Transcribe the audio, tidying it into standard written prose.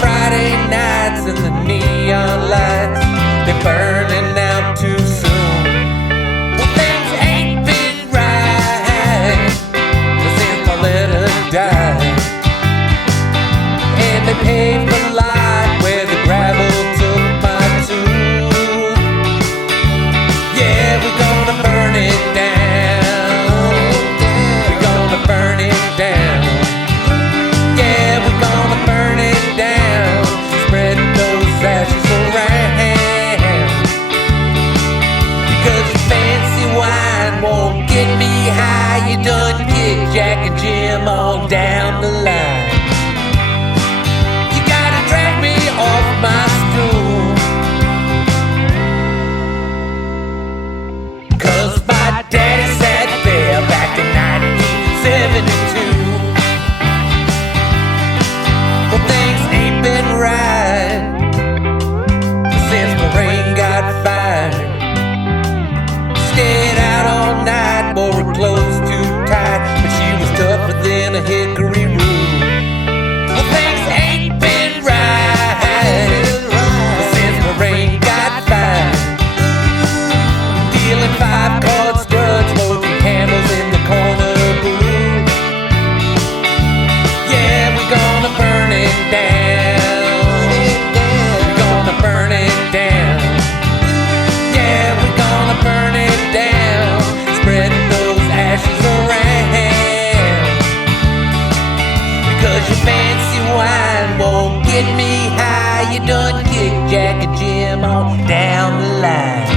Friday nights and the neon lights, they're burning out too soon. Well, things ain't been right since Pauletta died. And they paved the lot where the gravel took my tooth. Yeah, we're gonna burn it down. We're gonna burn it down. Yeah, we're gonna burn it down. Spread those ashes around. Because your fancy wine won't get me high. You done kicked Jack and Jim all down the line. You gotta drag me off my stool. 'Cause my daddy sat there back in 1972. Well, things ain't been right since Lorraine got fired. Stayed out all night, wore her clothes too tight, but she was tougher than a hickory root. Well, things ain't been right since Lorraine got fired. Dealing 5-card studs, smoking candles in the corner booth. Yeah, we're gonna burn it down. We're gonna burn it down. Yeah, we're gonna burn it down. Spread those ashes around. Because your fancy wine won't get me high. You done kicked Jack and Jim on down the line.